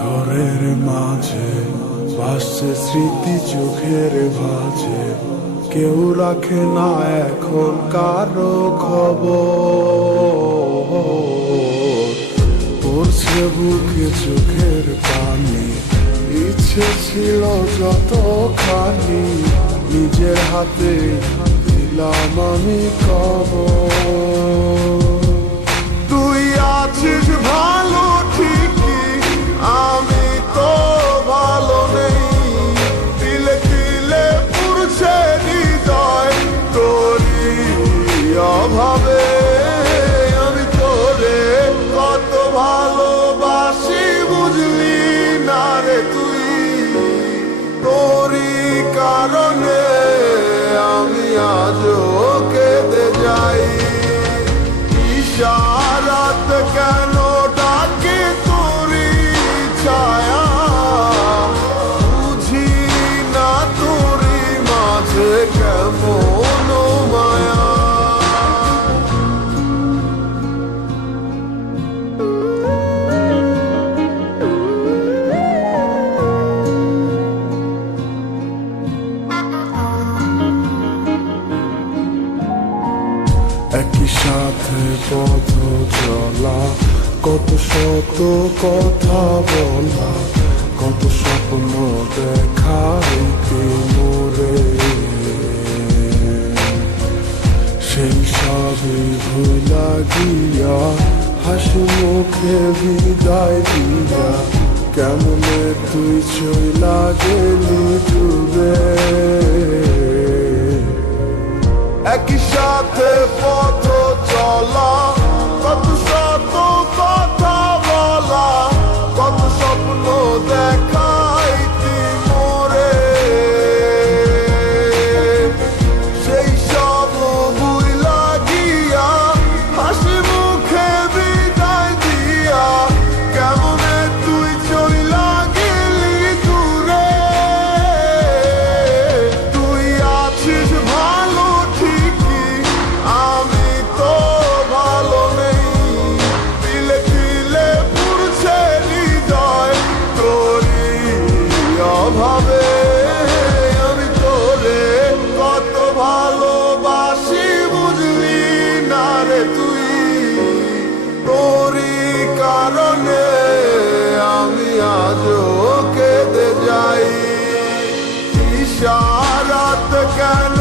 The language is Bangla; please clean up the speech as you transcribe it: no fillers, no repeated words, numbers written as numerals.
ঘরের মাঝে ভাসছে স্মৃতি চোখের ভাঁজে, কেউ রাখে না এখন কারো খবর। পড়ছে বুকে চোখের পানি, ইচ্ছে ছিল যতখানি, নিজের হাতে দিলাম আমি কবর। তুই আছিস ভালো ঠিকই, আমি তো ভালো নেই। তিলে তিলে পুড়ছে হৃদয় তোরই অভাবে। আমি তোরে কত ভালোবাসি বুঝলি না রে তুই, তোরই কারণে আমি আজও কেঁদে যাই। ইশারাত কেন ডাকে তোরই ছায়া, বুঝি না তোরই মাঝে কেমন মায়া। একই সাথে পথ চলা, কত শত কথা বলা, কত স্বপ্ন দেখাইতে মোরে। সেই সবই ভুলা গিয়া হাসি মুখে বিদায় দিয়া, কেমনে তুই চইলা গেলি ডুবে। একই সাথে পথ চলা, কত শত কথা বলা, কত স্বপ্ন দেখাইতি মোরে। সেই সব ভুইলা গিয়া হাসি মুখে বিদায় দিয়া, কেমনে তুই চইলা গেলি দূরে। তুই আছিস ভালো ঠিকই, আমি তো ভালো নেই। তিলে তিলে পুড়ছে হৃদয় তোরই অভাবে। আমি তোরে কত ভালোবাসি বুঝলি না রে তুই, তোরই কারণে আমি আজও কেঁদে যাই। ইশারাত কেন